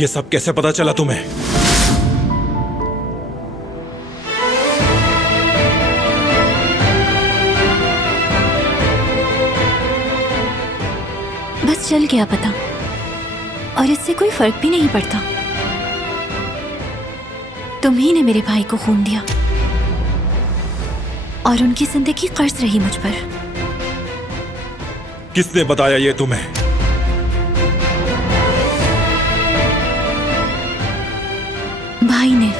ये सब कैसे पता चला तुम्हें? बस चल गया पता, और इससे कोई फर्क भी नहीं पड़ता। तुम ही ने मेरे भाई को खून दिया और उनकी जिंदगी कर्ज रही मुझ पर। किसने बताया ये तुम्हें? भाई ने,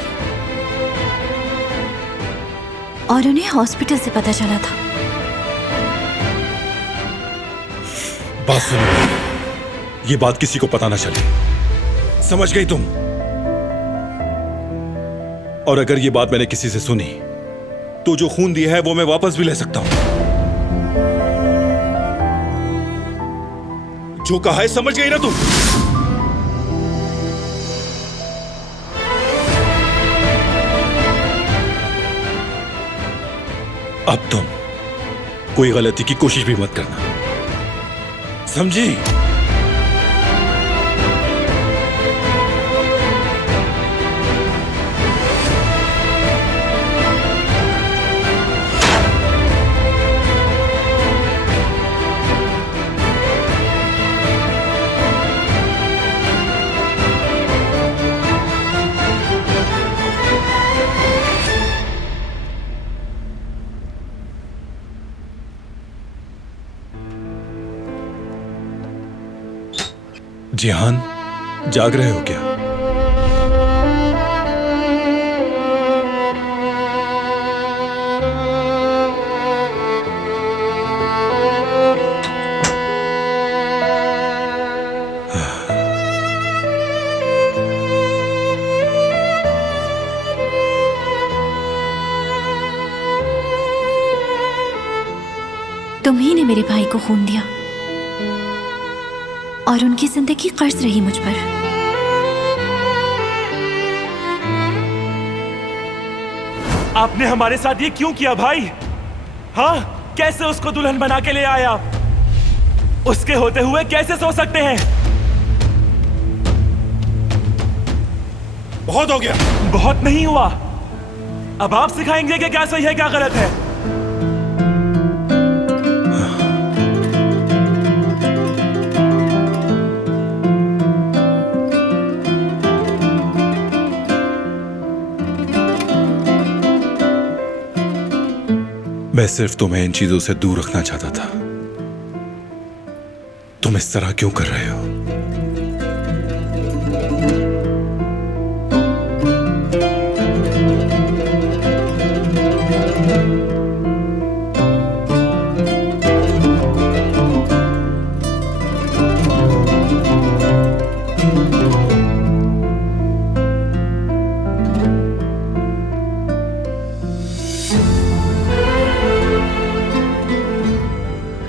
और उन्हें हॉस्पिटल से पता चला था। बात सुनो, ये बात किसी को पता ना चले, समझ गई तुम? और अगर ये बात मैंने किसी से सुनी तो जो खून दिया है वो मैं वापस भी ले सकता हूं। जो कहा है समझ गई ना तुम? अब तुम कोई गलती की कोशिश भी मत करना, समझी? जिहान, जाग रहे हो क्या? तुम ही ने मेरे भाई को खून दिया और उनकी जिंदगी कर्ज रही मुझ पर। आपने हमारे साथ ये क्यों किया भाई? हाँ, कैसे उसको दुल्हन बना के ले आया? उसके होते हुए कैसे सो सकते हैं? बहुत हो गया। बहुत नहीं हुआ। अब आप सिखाएंगे कि क्या सही है क्या गलत है। मैं सिर्फ तुम्हें इन चीजों से दूर रखना चाहता था। तुम इस तरह क्यों कर रहे हो?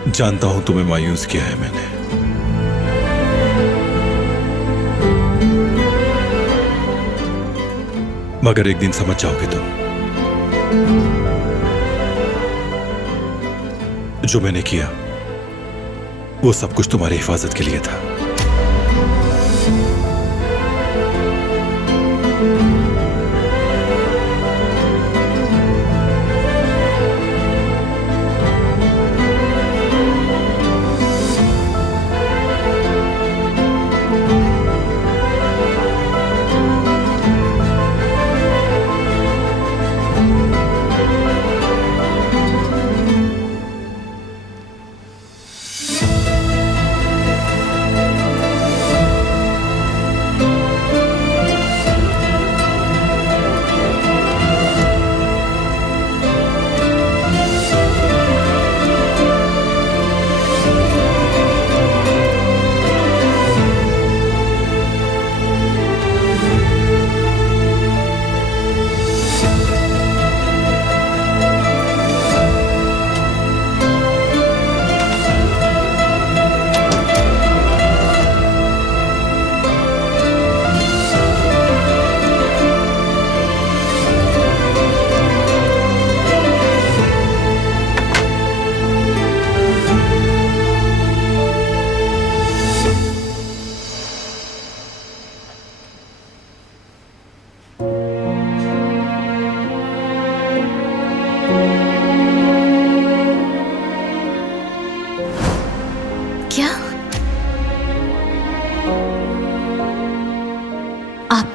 जानता हूं तुम्हें मायूस किया है मैंने, मगर एक दिन समझ जाओगे तुम। जो मैंने किया वो सब कुछ तुम्हारी हिफाजत के लिए था।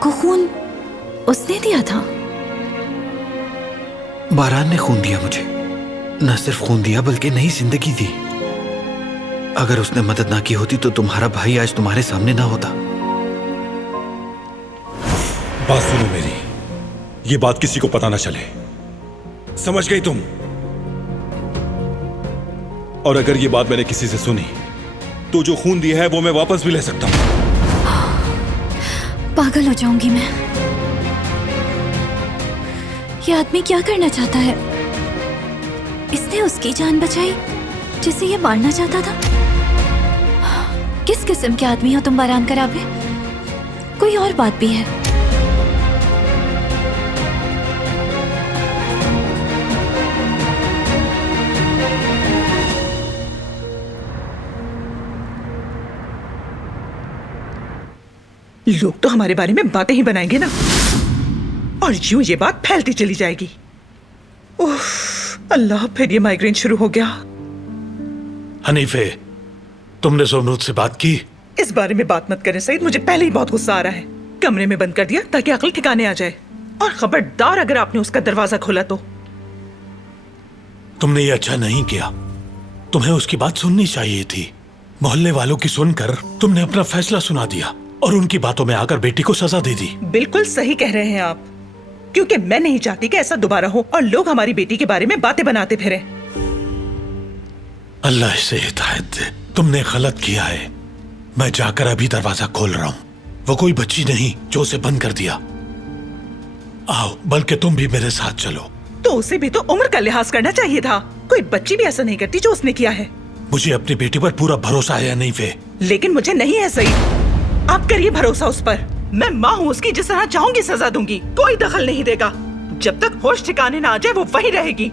को खून उसने दिया था? बारान ने खून दिया मुझे। न सिर्फ खून दिया बल्कि नई जिंदगी दी। अगर उसने मदद ना की होती तो तुम्हारा भाई आज तुम्हारे सामने ना होता। बात सुनो मेरी, ये बात किसी को पता ना चले, समझ गई तुम? और अगर ये बात मैंने किसी से सुनी तो जो खून दिया है वो मैं वापस भी ले सकता हूं। पागल हो जाऊंगी मैं। ये आदमी क्या करना चाहता है? इसने उसकी जान बचाई जिसे ये मारना चाहता था। किस किस्म के आदमी हो तुम बारान कराबे? कोई और बात भी है? लोग तो हमारे बारे में बातें ही बनाएंगे ना, और यूं ये बात फैलती चली जाएगी। उफ, अल्लाह, फिर ये माइग्रेन शुरू हो गया। हनीफे, तुमने सोनूद से बात की? इस बारे में बात मत करें सईद, मुझे पहले ही बहुत गुस्सा आ रहा है। कमरे में बंद कर दिया ताकि अक्ल ठिकाने आ जाए। और खबरदार अगर आपने उसका दरवाजा खोला तो। तुमने ये अच्छा नहीं किया। तुम्हें उसकी बात सुननी चाहिए थी। मोहल्ले वालों की सुनकर तुमने अपना फैसला सुना दिया और उनकी बातों में आकर बेटी को सजा दे दी। बिल्कुल सही कह रहे हैं आप, क्योंकि मैं नहीं चाहती कि ऐसा दोबारा हो और लोग हमारी बेटी के बारे में बातें बनाते फिरें। अल्लाह इसे हिदायत दे। तुमने गलत किया है। मैं जाकर अभी दरवाजा खोल रहा हूँ। वो कोई बच्ची नहीं जो उसे बंद कर दिया। आओ, बल्कि तुम भी मेरे साथ चलो। तो उसे भी तो उम्र का लिहाज करना चाहिए था। कोई बच्ची भी ऐसा नहीं करती जो उसने किया है। मुझे अपनी बेटी पर पूरा भरोसा है नहीं वे। लेकिन मुझे नहीं है सईद। आप करिए भरोसा उस पर। मैं माँ हूँ उसकी, जिस तरह चाहूंगी सजा दूंगी। कोई दखल नहीं देगा। जब तक होश ठिकाने ना आ जाए वो वहीं रहेगी।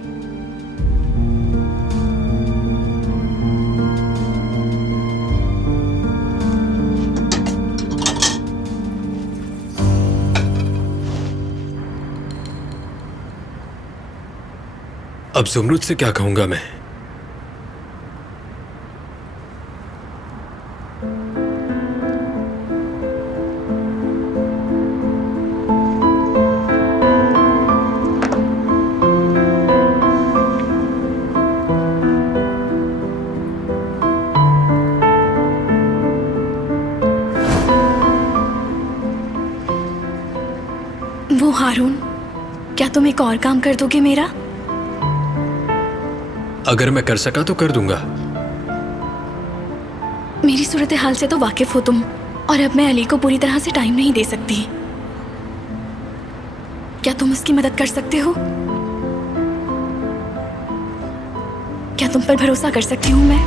अब ज़ुमरुद से क्या कहूंगा मैं? वो हारून, क्या तुम एक और काम कर दोगे मेरा? अगर मैं कर सका तो कर दूंगा। मेरी सूरत हाल से तो वाकिफ हो तुम, और अब मैं अली को पूरी तरह से टाइम नहीं दे सकती। क्या तुम उसकी मदद कर सकते हो? क्या तुम पर भरोसा कर सकती हूँ मैं?